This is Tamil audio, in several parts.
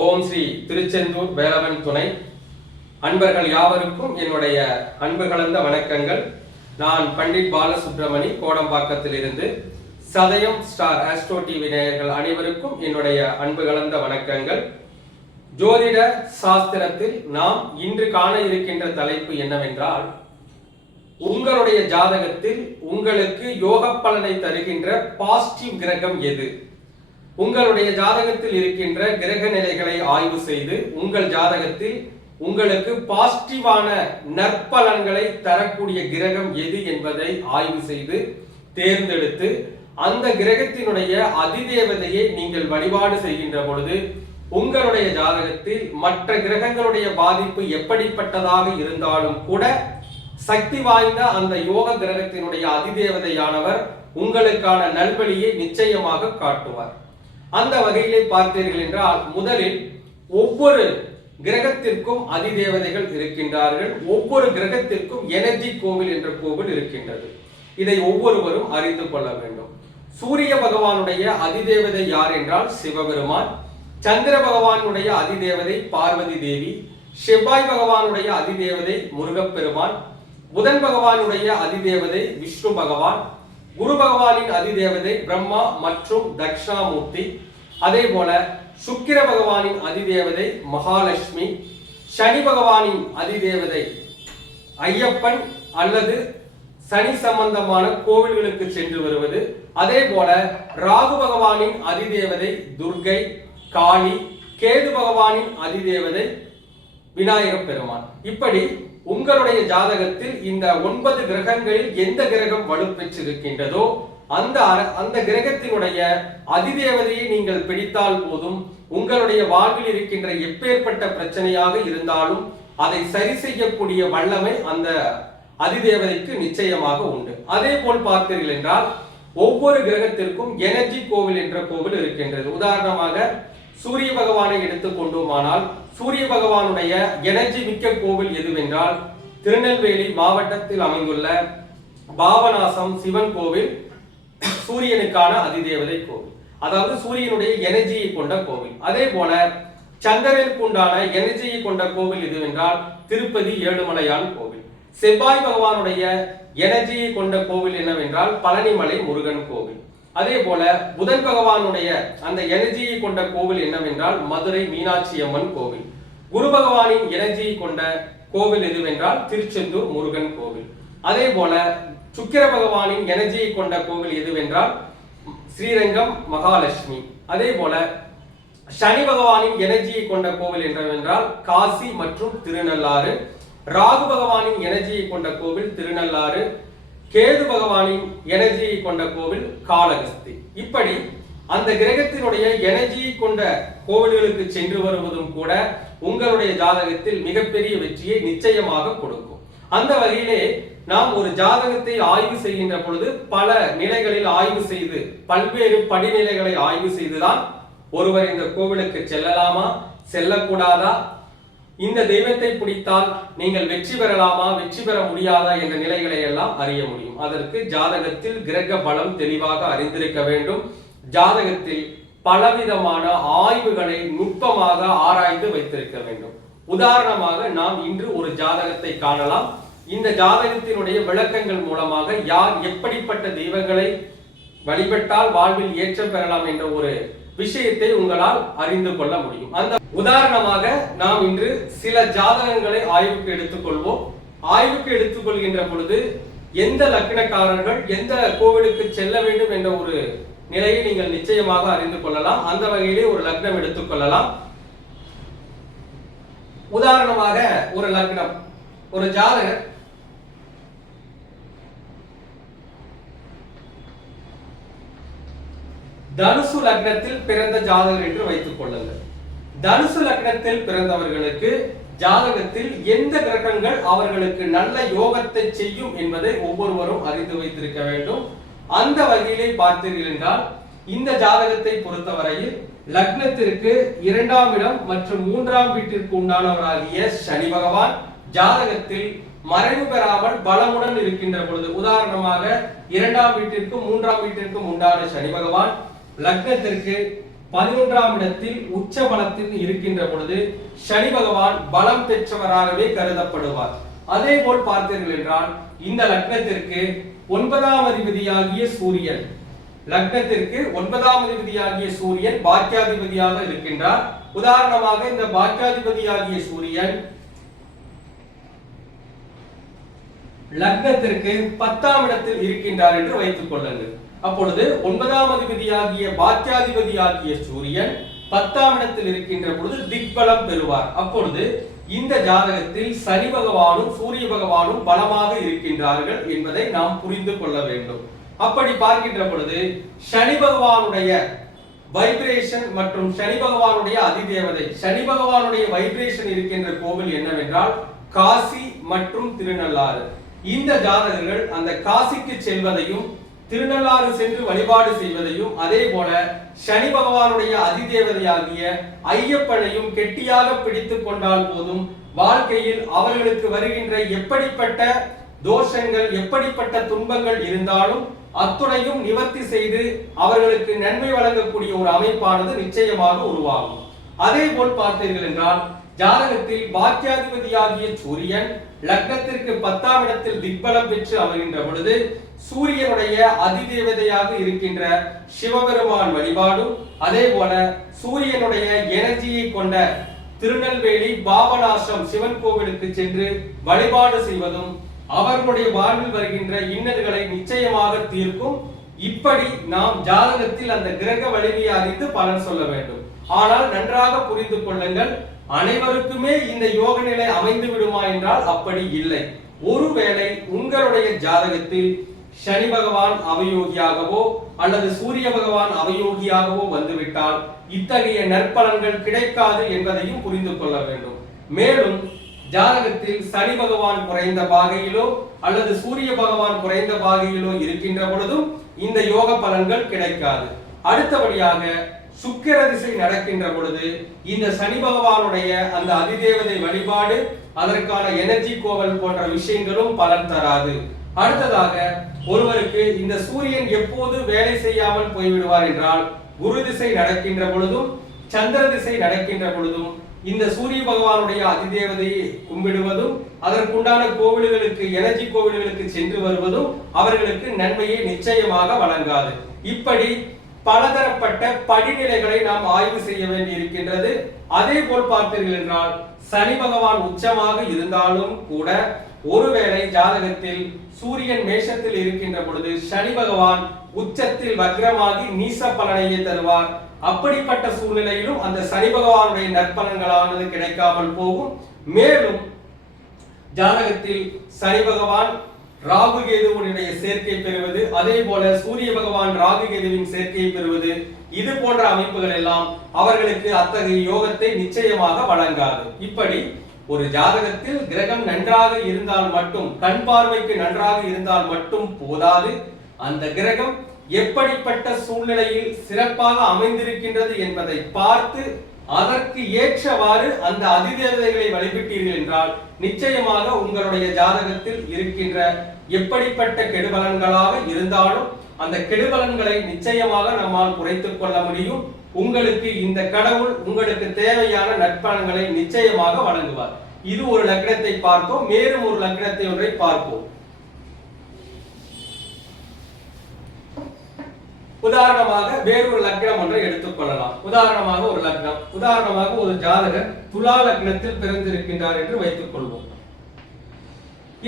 ஓம் ஸ்ரீ திருச்செந்தூர் வேலவன் துணை. அன்பர்கள் யாவருக்கும் என்னுடைய அன்பு கலந்த வணக்கங்கள். நான் பண்டிட் பாலசுப்ரமணி கோடம்பாக்கத்திலிருந்து. சதயம் ஸ்டார் ஆஸ்ட்ரோ டிவி நேயர்கள் அனைவருக்கும் என்னுடைய அன்பு கலந்த வணக்கங்கள். ஜோதிட சாஸ்திரத்தில் நாம் இன்று காண இருக்கின்ற தலைப்பு என்னவென்றால் உங்களுடைய ஜாதகத்தில் உங்களுக்கு யோக பலனை தருகின்ற பாசிட்டிவ் கிரகம் எது? உங்களுடைய ஜாதகத்தில் இருக்கின்ற கிரக நிலைகளை ஆய்வு செய்து உங்கள் ஜாதகத்தில் உங்களுக்கு பாசிட்டிவான நற்பலன்களை தரக்கூடிய கிரகம் எது என்பதை ஆய்வு செய்து தேர்ந்தெடுத்து அந்த கிரகத்தினுடைய அதிதேவதையை நீங்கள் வழிபாடு செய்கின்ற பொழுது உங்களுடைய ஜாதகத்தில் மற்ற கிரகங்களுடைய பாதிப்பு எப்படிப்பட்டதாக இருந்தாலும் கூட சக்தி வாய்ந்த அந்த யோக கிரகத்தினுடைய அதிதேவதையானவர் உங்களுக்கான நல்வழியை நிச்சயமாக காட்டுவார். அந்த வகையிலே பார்த்தீர்கள் என்றால் முதலில் ஒவ்வொரு கிரகத்திற்கும் அதிதேவதைகள் இருக்கின்றார்கள். ஒவ்வொரு கிரகத்திற்கும் எனர்ஜி கோவில் என்ற கோவில் இருக்கின்றது. இதை ஒவ்வொருவரும் அறிந்து கொள்ள வேண்டும். சூரிய பகவானுடைய அதிதேவதை யார் என்றால் சிவபெருமான். சந்திர பகவானுடைய அதிதேவதை பார்வதி தேவி. செவ்வாய் பகவானுடைய அதிதேவதை முருகப்பெருமான். புதன் பகவானுடைய அதிதேவதை விஷ்ணு பகவான். குரு பகவானின் அதிதேவதை பிரம்மா மற்றும் தக்ஷாமூர்த்தி. அதே போல சுக்கிர பகவானின் அதிதேவதை மகாலட்சுமி சனி பகவானின் அதிதேவதை ஐயப்பன் அல்லது சனி சம்பந்தமான கோவில்களுக்கு சென்று வருவது. அதே போல ராகு பகவானின் அதிதேவதை துர்கை காளி கேது பகவானின் அதிதேவதை விநாயக பெருமான். இப்படி உங்களுடைய ஜாதகத்தில் இந்த ஒன்பது கிரகங்களில் எந்த கிரகம் வலுப்பெற்றிருக்கின்றதோ அந்த அந்த கிரகத்தினுடைய அதிதேவதையை நீங்கள் பிடித்தால் போதும் உங்களுடைய வாழ்வில் இருக்கின்ற எப்பேற்பட்ட பிரச்சனையாக இருந்தாலும் அதை சரி செய்யக்கூடிய வல்லமை அந்த அதிதேவதைக்கு நிச்சயமாக உண்டு. அதே போல் பார்த்தீர்கள் என்றால் ஒவ்வொரு கிரகத்திற்கும் எனர்ஜி கோவில் என்ற கோவில் இருக்கின்றது. உதாரணமாக சூரிய பகவானை எடுத்துக்கொண்டோமானால் சூரிய பகவானுடைய எனர்ஜி மிக்க கோவில் எதுவென்றால் திருநெல்வேலி மாவட்டத்தில் அமைந்துள்ள பாபநாசம் சிவன் கோவில் சூரியனுக்கான அதிதேவதை கோவில். அதாவது சூரியனுடைய எனர்ஜியை கொண்ட கோவில். அதே போல சந்திரனுக்கு உண்டான எனர்ஜியை கொண்ட கோவில் எதுவென்றால் திருப்பதி ஏழுமலையான் கோவில். செவ்வாய் பகவானுடைய எனர்ஜியை கொண்ட கோவில் என்னவென்றால் பழனிமலை முருகன் கோவில். அதே போல புதன் பகவானுடைய அந்த எனர்ஜியை கொண்ட கோவில் என்னவென்றால் மதுரை மீனாட்சி அம்மன் கோவில். குரு பகவானின் எனர்ஜியை கொண்ட கோவில் எதுவென்றால் திருச்செந்தூர் முருகன் கோவில். அதே போல சுக்கிர பகவானின் எனர்ஜியை கொண்ட கோவில் எதுவென்றால் ஸ்ரீரங்கம் மகாலட்சுமி. அதே போல சனி பகவானின் எனர்ஜியை கொண்ட கோவில் என்னவென்றால் காசி மற்றும் திருநள்ளாறு. ராகு பகவானின் எனர்ஜியை கொண்ட கோவில் திருநள்ளாறு. கேது பகவானின் எனர்ஜியை கொண்ட கோவில் காலகஸ்தி. இப்படி அந்த கிரகத்தினுடைய எனர்ஜியை கொண்ட கோவில்களுக்கு சென்று வருவதும் கூட உங்களுடைய ஜாதகத்தில் மிகப்பெரிய வெற்றியை நிச்சயமாக கொடுக்கும். அந்த வகையிலே நாம் ஒரு ஜாதகத்தை ஆய்வு செய்கின்ற பொழுது பல நிலைகளில் ஆய்வு செய்து பல்வேறு படிநிலைகளை ஆய்வு செய்துதான் ஒருவர் இந்த கோவிலுக்கு செல்லலாமா செல்லக்கூடாதா? இந்த தெய்வத்தை பிடித்தால் நீங்கள் வெற்றி பெறலாமா வெற்றி பெற முடியாதா என்ற நிலைகளை எல்லாம் அறிய முடியும். அதற்கு ஜாதகத்தில் கிரக பலம் தெளிவாக அறிந்திருக்க வேண்டும். ஜாதகத்தில் பலவிதமான ஆய்வுகளை நுட்பமாக ஆராய்ந்து வைத்திருக்க வேண்டும். உதாரணமாக நாம் இன்று ஒரு ஜாதகத்தை காணலாம். இந்த ஜாதகத்தினுடைய விளக்கங்கள் மூலமாக யார் எப்படிப்பட்ட தெய்வங்களை வழிபட்டால் வாழ்வில் ஏற்றம் பெறலாம் என்ற ஒரு விஷயத்தை உங்களால் அறிந்து கொள்ள முடியும். அந்த உதாரணமாக நாம் இன்று சில ஜாதகங்களை ஆய்வுக்கு எடுத்துக்கொள்வோம். ஆய்வுக்கு எடுத்துக்கொள்கின்ற பொழுது எந்த லக்னக்காரர்கள் எந்த கோவிலுக்கு செல்ல வேண்டும் என்ற ஒரு நிலையை நீங்கள் நிச்சயமாக அறிந்து கொள்ளலாம். அந்த வகையிலே ஒரு லக்னம் எடுத்துக்கொள்ளலாம் உதாரணமாக ஒரு லக்னம். ஒரு ஜாதகர் தனுசு லக்னத்தில் பிறந்த ஜாதகர் என்று வைத்துக் கொள்ளுங்கள். தனுசு லக்னத்தில் பிறந்தவர்களுக்கு ஜாதகத்தில் எந்த கிரகங்கள் அவர்களுக்கு நல்ல யோகத்தை செய்யும் என்பதை ஒவ்வொருவரும் அறிந்து வைத்திருக்க வேண்டும். அந்த வகையிலே பார்த்தீர்கள் என்றால் இந்த ஜாதகத்தை பொறுத்தவரையில் லக்னத்திற்கு இரண்டாம் இடம் மற்றும் மூன்றாம் வீட்டிற்கு உண்டானவராகிய சனி பகவான் ஜாதகத்தில் மறைவு பெறாமல் பலமுடன் இருக்கின்ற பொழுது உதாரணமாக இரண்டாம் வீட்டிற்கும் மூன்றாம் வீட்டிற்கும் உண்டான சனி பகவான் லக்னத்திற்கு பதினொன்றாம் இடத்தில் உச்ச பலத்தில் இருக்கின்ற பொழுது சனி பகவான் பலம் பெற்றவராகவே கருதப்படுவார். அதே போல் பார்த்தீர்கள் என்றால் இந்த லக்னத்திற்கு ஒன்பதாம் அதிபதியாகிய சூரியன். லக்னத்திற்கு ஒன்பதாம் அதிபதியாகிய சூரியன் பாக்கியாதிபதியாக இருக்கின்றார். உதாரணமாக இந்த பாக்கியாதிபதியாகிய சூரியன் லக்னத்திற்கு பத்தாம் இடத்தில் இருக்கின்றார் என்று வைத்துக் கொள்ளுங்கள். அப்பொழுது ஒன்பதாம் அதிபதியாகிய பாக்கியாதிபதியாகிய சூரியன் பத்தாம் இடத்தில் இருக்கின்ற பொழுது திக்பலம் பெறுவார். அப்பொழுது இந்த ஜாதகத்தில் சனி பகவானும் சூரிய பகவானும் பலமாக இருக்கின்றார்கள் என்பதை நாம் புரிந்து கொள்ள வேண்டும். அப்படி பார்க்கின்ற பொழுது சனி பகவானுடைய வைப்ரேஷன் மற்றும் சனி பகவானுடைய அதிதேவதை சனி பகவானுடைய வைப்ரேஷன் இருக்கின்ற கோவில் என்னவென்றால் காசி மற்றும் திருநள்ளாறு. இந்த ஜாதகர்கள் அந்த காசிக்கு செல்வதையும் திருநள்ளாறு சென்று வழிபாடு செய்வதையும் அதே போல சனி பகவானுடைய அதிதேவதையாகிய ஐயப்பனையும் கெட்டியாக பிடித்து கொண்டால் போதும் வாழ்க்கையில் அவர்களுக்கு வருகின்ற எப்படிப்பட்ட தோஷங்கள் எப்படிப்பட்ட துன்பங்கள் இருந்தாலும் அத்துணையும் நிவர்த்தி செய்து அவர்களுக்கு நன்மை வழங்கக்கூடிய ஒரு அமைப்பானது நிச்சயமாக உருவாகும். அதே போல் பார்த்தீர்கள் என்றால் ஜாதகத்தில் பாக்கியாதிபதியாகிய சூரியன் லக்னத்திற்கு பத்தாம் இடத்தில் திக்பலம் பெற்று அமைகின்ற பொழுது சூரியனுடைய அதிதேவதையாக இருக்கின்ற சிவபெருமான் வழிபாடும் அதே போல சூரியனுடைய எனர்ஜியை கொண்ட திருநெல்வேலி பாபநாசம் சிவன் கோவிலுக்கு சென்று வழிபாடு செய்வதும் அவர்களுடைய வாழ்வில் வருகின்ற இன்னல்களை நிச்சயமாக தீர்க்கும். இப்படி நாம் ஜாதகத்தில் அந்த கிரக வலிமையை அறிந்து பலன் சொல்ல வேண்டும். ஆனால் நன்றாக புரிந்து கொள்ளுங்கள் அனைவருக்குமே இந்த யோக நிலை அமைந்து விடுமா என்றால் அப்படி இல்லை. ஒருவேளை உங்களுடைய ஜாதகத்தில் சனி பகவான் அவயோகியாகவோ அல்லது சூரிய பகவான் அவயோகியாகவோ வந்துவிட்டால் இத்தகைய நற்பலன்கள் கிடைக்காது என்பதையும் புரிந்து கொள்ள வேண்டும். மேலும் ஜாதகத்தில் சனி பகவான் குறைந்த பாகையிலோ அல்லது சூரிய பகவான் குறைந்த பாகையிலோ இருக்கின்ற பொழுதும் இந்த யோக பலன்கள் கிடைக்காது. அடுத்தபடியாக சுக்கிர திசை நடக்கின்ற பொழுது இந்த சனி பகவானுடைய அந்த அதிதேவதை வழிபாடு அதற்கான எனர்ஜி கோவல் போன்ற விஷயங்களும் பலன் தராது. அடுத்ததாக ஒருவருக்கு இந்த சூரியன் எப்போது வேலை செய்யாமல் போய்விடுவார் என்றால் குரு திசை நடக்கின்ற பொழுதும் சந்திர திசை நடக்கின்ற பொழுதும் இந்த சூரிய பகவானுடைய அதிதேவதையை கும்பிடுவதும் அதற்குண்டான கோவில்களுக்கு எனர்ஜி கோவில்களுக்கு சென்று வருவதும் அவர்களுக்கு நன்மையை நிச்சயமாக வழங்காது. இப்படி பலதரப்பட்ட படிநிலைகளை நாம் ஆய்வு செய்ய வேண்டி இருக்கின்றது அதே போல் பார்த்தீர்கள் என்றால் சனி பகவான் உச்சமாக இருந்தாலும் கூட ஒருவேளை ஜாதகத்தில் சூரியன் மேஷத்தில் இருக்கின்ற பொழுது சனி பகவான் உச்சத்தில் வக்ரமாகி நீச பலனையே தருவார். அப்படிப்பட்ட சூழ்நிலையிலும் அந்த சனி பகவானுடைய நற்பலன்களானது கிடைக்காமல் போகும். மேலும் ஜாதகத்தில் சனி பகவான் ராகு கேதுவனுடைய சேர்க்கை பெறுவது அதே போல சூரிய பகவான் ராகு கேதுவின் சேர்க்கையை பெறுவது இது போன்ற அமைப்புகள் எல்லாம் அவர்களுக்கு அத்தகைய யோகத்தை நிச்சயமாக வழங்காது. இப்படி ஒரு ஜாதகத்தில் கிரகம் நன்றாக இருந்தால் மட்டும் கண் பார்வைக்கு நன்றாக இருந்தால் மட்டும் போதாது. அந்த கிரகம் எப்படிப்பட்ட சூழ்நிலையில் சிறப்பாக அமைந்திருக்கின்றது என்பதை பார்த்து அதற்கு ஏற்றவாறு அந்த அதிதேவதைகளை வழிபட்டீர்கள் என்றால் நிச்சயமாக உங்களுடைய ஜாதகத்தில் இருக்கின்ற எப்படிப்பட்ட கெடுபலன்களாக இருந்தாலும் அந்த கெடுபலன்களை நிச்சயமாக நம்மால் குறைத்துக் கொள்ள முடியும். உங்களுக்கு இந்த கடவுள் உங்களுக்கு தேவையான நற்பலன்களை நிச்சயமாக வழங்குவார். இது ஒரு லக்னத்தை பார்ப்போம் மேலும் ஒரு லக்னத்தை ஒன்றை பார்ப்போம். உதாரணமாக வேறொரு லக்னம் ஒன்றை எடுத்துக்கொள்ளலாம் உதாரணமாக ஒரு லக்னம். உதாரணமாக ஒரு ஜாதகர் துலா லக்னத்தில் பிறந்திருக்கின்றார் என்று வைத்துக் கொள்வோம்.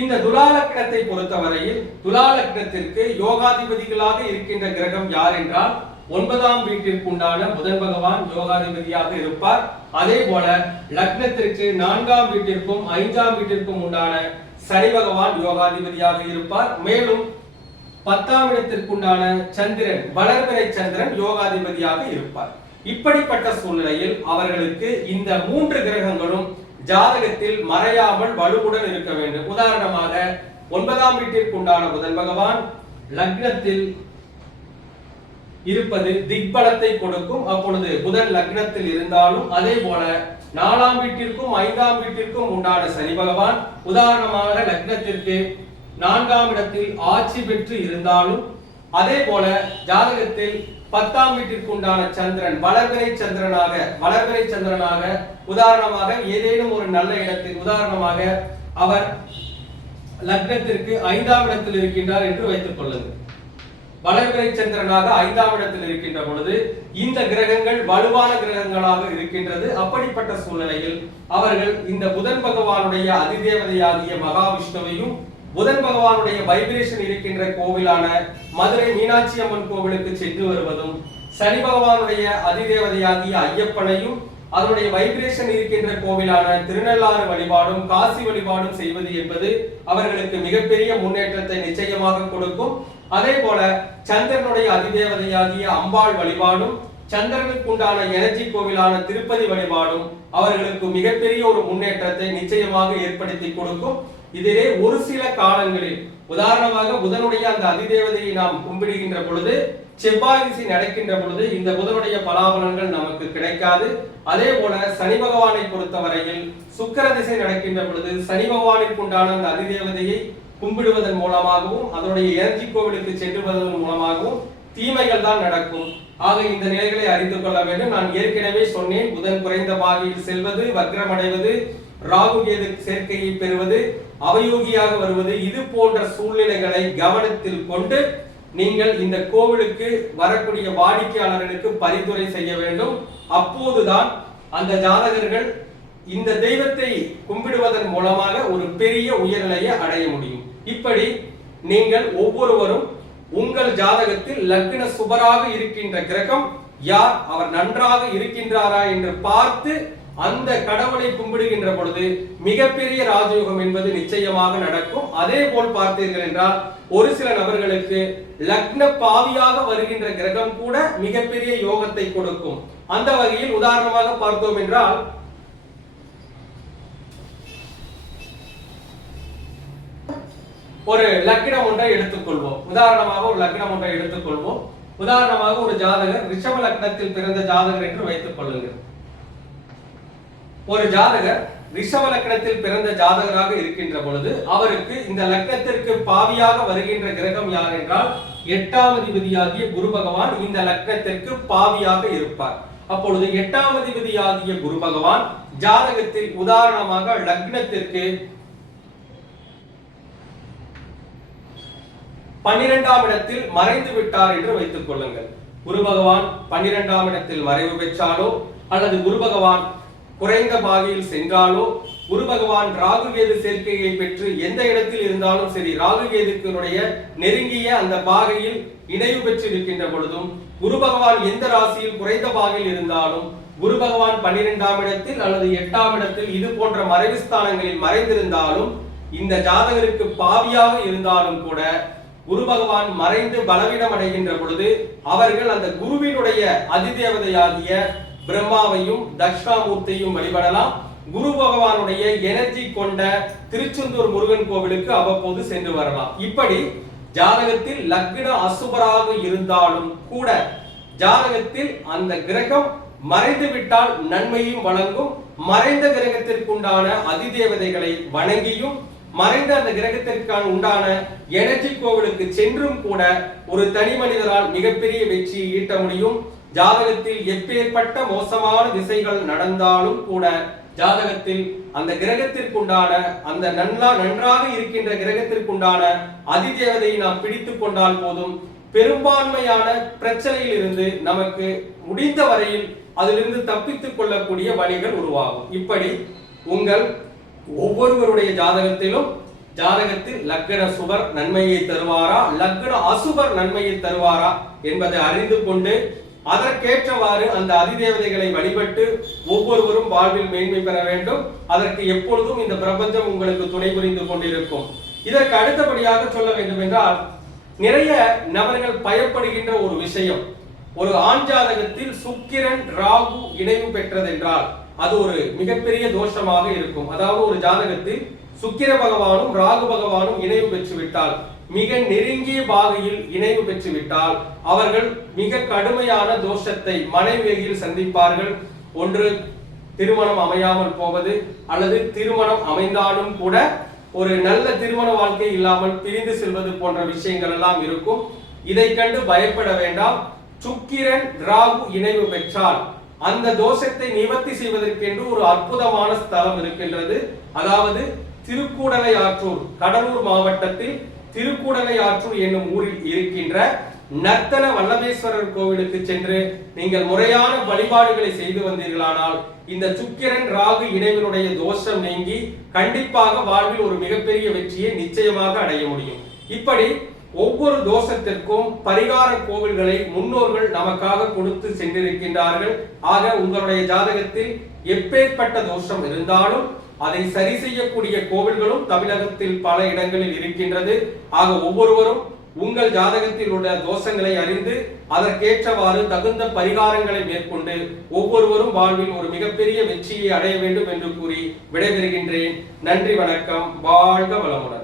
இந்த துலா லக்னத்தை பொறுத்தவரையில் துலா லக்னத்திற்கு யோகாதிபதிகளாக இருக்கின்ற கிரகம் யார் என்றால் ஒன்பதாம் வீட்டிற்கு உண்டான புதன் பகவான் யோகாதிபதியாக இருப்பார். அதே போல லக்னத்திற்கு நான்காம் வீட்டிற்கும் ஐந்தாம் வீட்டிற்கும் உண்டான சனி பகவான் யோகாதிபதியாக இருப்பார். மேலும் பத்தாம் இடத்திற்குண்டான சந்திரன் வளர்பிறை சந்திரன் யோகாதிபதியாக இருப்பார். இப்படிப்பட்ட சூழ்நிலையில் அவர்களுக்கு இந்த மூன்று கிரகங்களும் ஜாதகத்தில் மறையாமல் வலுவுடன் இருக்க வேண்டும். உதாரணமாக ஒன்பதாம் வீட்டிற்குண்டான புதன் பகவான் லக்னத்தில் இருப்பது திக்பலத்தை கொடுக்கும். அப்பொழுது புதன் லக்னத்தில் இருந்தாலும் அதே போல நாலாம் வீட்டிற்கும் ஐந்தாம் வீட்டிற்கும் உண்டான சனி பகவான் உதாரணமாக லக்னத்திற்கு நான்காம் இடத்தில் ஆட்சி பெற்று இருந்தாலும் அதே போல ஜாதகத்தில் பத்தாம் வீட்டிற்கு உண்டான சந்திரன் வளர்பிறை சந்திரனாக வளர்பிறை சந்திரனாக உதாரணமாக ஏதேனும் ஒரு நல்ல இடத்தில் உதாரணமாக அவர் லக்னத்திற்கு ஐந்தாம் இடத்தில் இருக்கின்றார் என்று வைத்துக் கொள்ளுங்கள். வளர்பிறை சந்திரனாக ஐந்தாம் இடத்தில் இருக்கின்ற பொழுது இந்த கிரகங்கள் வலுவான கிரகங்களாக இருக்கின்றது. அப்படிப்பட்ட சூழ்நிலையில் அவர்கள் இந்த புதன் பகவானுடைய அதிதேவதையாகிய மகாவிஷ்ணுவையும் புதன் பகவானுடைய வைப்ரேஷன் இருக்கின்ற கோவிலான மதுரை மீனாட்சி அம்மன் கோவிலுக்கு சென்று வருவதும் சனி பகவானுடைய அதிதேவதையாகிய ஐயப்பனையும் அதனுடைய வைப்ரேஷன் இருக்கின்ற கோவிலான திருநள்ளாறு வழிபாடும் காசி வழிபாடும் செய்வது என்பது அவர்களுக்கு மிகப்பெரிய முன்னேற்றத்தை நிச்சயமாக கொடுக்கும். அதே போல சந்திரனுடைய அதிதேவதையாகிய அம்பாள் வழிபாடும் சந்திரனுக்கு உண்டான எனர்ஜி கோவிலான திருப்பதி வழிபாடும் அவர்களுக்கு மிகப்பெரிய ஒரு முன்னேற்றத்தை நிச்சயமாக ஏற்படுத்தி கொடுக்கும். இதிலே ஒரு சில காலங்களில் உதாரணமாக புதனுடைய அந்த அதிதேவதையை நாம் கும்பிடுகின்ற பொழுது செவ்வாய் திசை நடக்கின்ற பொழுது இந்த புதனுடைய பலாபலன்கள் நமக்கு கிடைக்காது. அதே போல சனி பகவானை பொறுத்தவரையில் சுக்கர திசை நடக்கின்ற பொழுது சனி பகவானிற்கு உண்டான அந்த அதிதேவதையை கும்பிடுவதன் மூலமாகவும் அதனுடைய எனர்ஜி கோவிலுக்கு சென்றுவதன் மூலமாகவும் தீமைகள் தான் நடக்கும். ஆக இந்த நிலைகளை அறிந்து கொள்ள வேண்டும். நான் ஏற்கனவே சொன்னேன் புதன் குறைந்த பாகையில் செல்வது வக்ரமடைவது ராகு கேது சேர்க்கையை பெறுவது அவயோகியாக வருவது இது போன்ற சூழ்நிலைகளை கவனத்தில் கொண்டு நீங்கள் இந்த கோவிலுக்கு வரக்கூடிய வாடிக்கையாளர்களுக்கு பரிந்துரை செய்ய வேண்டும். அப்போதுதான் அந்த ஜாதகர்கள் இந்த தெய்வத்தை கும்பிடுவதன் மூலமாக ஒரு பெரிய உயர்நிலையை அடைய முடியும். இப்படி நீங்கள் ஒவ்வொருவரும் உங்கள் ஜாதகத்தில் லக்ன சுபராக இருக்கின்ற கிரகம் யார்? அவர் நன்றாக இருக்கின்றாரா என்று பார்த்து அந்த கடவுளை கும்பிடுகின்ற பொழுது மிகப்பெரிய ராஜயோகம் என்பது நிச்சயமாக நடக்கும். அதே போல் பார்த்தீர்கள் என்றால் ஒரு சில நபர்களுக்கு லக்ன பாவியாக வருகின்ற கிரகம் கூட மிகப்பெரிய யோகத்தை கொடுக்கும். அந்த வகையில் உதாரணமாக பார்த்தோம் என்றால் ஒரு லக்னம் ஒன்றை எடுத்துக்கொள்வோம். உதாரணமாக ஒரு லக்னம் ஒன்றை எடுத்துக்கொள்வோம். உதாரணமாக ஒரு ஜாதகர் ரிஷப லக்னத்தில் பிறந்த ஜாதகர் என்று வைத்துக் கொள்ளுங்கள். ஒரு ஜாதகர் ரிஷப லக்னத்தில் பிறந்த ஜாதகராக இருக்கின்ற பொழுது அவருக்கு இந்த லக்னத்திற்கு பாவியாக வருகின்ற கிரகம் யார் என்றால் எட்டாம் அதிபதியாகிய குரு பகவான் இந்த லக்னத்திற்கு பாவியாக இருப்பார். அப்பொழுது எட்டாம் அதிபதியாகிய குரு பகவான் ஜாதகத்தில் உதாரணமாக லக்னத்திற்கு பன்னிரெண்டாம் இடத்தில் மறைந்து விட்டார் என்று வைத்துக் கொள்ளுங்கள். குரு பகவான் பன்னிரெண்டாம் இடத்தில் மறைவு பெற்றாலோ அல்லது குரு பகவான் குறைந்த பாகையில் சென்றாலோ குரு பகவான் ராகு கேது சேர்க்கையை பெற்று எந்த இடத்தில் இருந்தாலும் சரி ராகு கேதுக்கினுடைய நெருங்கிய அந்த பாகையில் இணைவு பெற்று இருக்கின்ற பொழுதும் குரு பகவான் எந்த ராசியில் குறைந்த பாகையில் இருந்தாலும் குரு பகவான் பன்னிரெண்டாம் இடத்தில் அல்லது எட்டாம் இடத்தில் இது போன்ற மறைவு ஸ்தானங்களில் மறைந்திருந்தாலும் இந்த ஜாதகருக்கு பாவியாக இருந்தாலும் கூட குரு பகவான் மறைந்து பலவீனம் அடைகின்ற பொழுது அவர்கள் அந்த குருவினுடைய அதிதேவதையாகிய பிரம்மாவையும் தட்சிணாமூர்த்தியும் வழிபடலாம். குரு பகவானுடைய எனர்ஜி கொண்ட திருச்செந்தூர் முருகன் கோவிலுக்கு அவ்வப்போது சென்று வரலாம். இப்படி ஜாதகத்தில் லக்ன அசுபராக இருந்தாலும் கூட ஜாதகத்தில் அந்த கிரகம் மறைந்து விட்டால் நன்மையும் வழங்கும். மறைந்த கிரகத்திற்குண்டான அதிதேவதைகளை வணங்கியும் மறைந்த அந்த கிரகத்திற்கான உண்டான எனர்ஜி கோவிலுக்கு சென்றும் கூட ஒரு தனி மனிதரால் மிகப்பெரிய வெற்றியை ஈட்ட முடியும். ஜாதகத்தில் எப்பேற்பட்ட மோசமான திசைகள் நடந்தாலும் கூட ஜாதகத்தில் அந்த கிரகத்திற்குண்டான அந்த நன்றா நன்றாக இருக்கின்ற கிரகத்திற்குண்டான அதிதேவதையை நாம் பிடித்து கொண்டால் போதும். பெரும்பான்மையான பிரச்சனையில் இருந்து நமக்கு முடிந்த வரையில் அதிலிருந்து தப்பித்துக் கொள்ளக்கூடிய வழிகள் உருவாகும். இப்படி உங்கள் ஒவ்வொருவருடைய ஜாதகத்திலும் ஜாதகத்தில் லக்ன சுபர் நன்மையை தருவாரா? லக்ன அசுபர் நன்மையை தருவாரா? என்பதை அறிந்து கொண்டு அதற்கேற்றவாறு அந்த அதிதேவதைகளை வழிபட்டு ஒவ்வொருவரும் வாழ்வில் மேன்மை பெற வேண்டும். அதற்கு எப்பொழுதும் இந்த பிரபஞ்சம் உங்களுக்கு துணை புரிந்து கொண்டிருக்கும். இதற்கு அடுத்தபடியாக சொல்ல வேண்டும் என்றால் நிறைய நபர்கள் பயப்படுகின்ற ஒரு விஷயம். ஒரு ஆண் ஜாதகத்தில் சுக்கிரன் ராகு இணைவு பெற்றதென்றால் அது ஒரு மிகப்பெரிய தோஷமாக இருக்கும். அதாவது ஒரு ஜாதகத்தில் சுக்கிர பகவானும் ராகு பகவானும் இணைவு பெற்று விட்டால் மிக நெருங்கிய பாகையில் இணைவு பெற்று விட்டால் அவர்கள் மிக கடுமையான தோஷத்தை மனைவியில் சந்திப்பார்கள். ஒன்று திருமணம் அமையாமல் போவது அல்லது திருமணம் அமைந்தாலும் கூட ஒரு நல்ல திருமண வாழ்க்கை இல்லாமல் பிரிந்து செல்வது போன்ற விஷயங்கள் எல்லாம் இருக்கும். இதை கண்டு பயப்பட வேண்டாம். சுக்கிரன் ராகு இணைவு பெற்றால் அந்த தோஷத்தை நிவர்த்தி செய்வதற்கென்று ஒரு அற்புதமான ஸ்தலம் இருக்கின்றது. அதாவது திருக்கூடலை ஆற்றூர் கடலூர் மாவட்டத்தில் திருக்கூடலை ஆற்றூர் என்னும் ஊரில் இருக்கின்ற நர்த்தன வல்லமேஸ்வரர் கோவிலுக்கு சென்று நீங்கள் முறையான வழிபாடுகளை செய்து வந்தீர்களானால் இந்த சுக்கிரன் ராகு இணைவினுடைய தோஷம் நீங்கி கண்டிப்பாக வாழ்வில் ஒரு மிகப்பெரிய வெற்றியை நிச்சயமாக அடைய முடியும். இப்படி ஒவ்வொரு தோஷத்திற்கும் பரிகார கோவில்களை முன்னோர்கள் நமக்காக கொடுத்து சென்றிருக்கின்றார்கள். ஆக உங்களுடைய ஜாதகத்தில் எப்பேற்பட்ட தோஷம் இருந்தாலும் அதை சரி செய்யக்கூடிய கோவில்களும் தமிழகத்தில் பல இடங்களில் இருக்கின்றது. ஆக ஒவ்வொருவரும் உங்கள் ஜாதகத்தில் உள்ள தோஷங்களை அறிந்து அதற்கேற்றவாறு தகுந்த பரிகாரங்களை மேற்கொண்டு ஒவ்வொருவரும் வாழ்வில் ஒரு மிகப்பெரிய வெற்றியை அடைய வேண்டும் என்று கூறி விடைபெறுகின்றேன். நன்றி வணக்கம். வாழ்க வளமுடன்.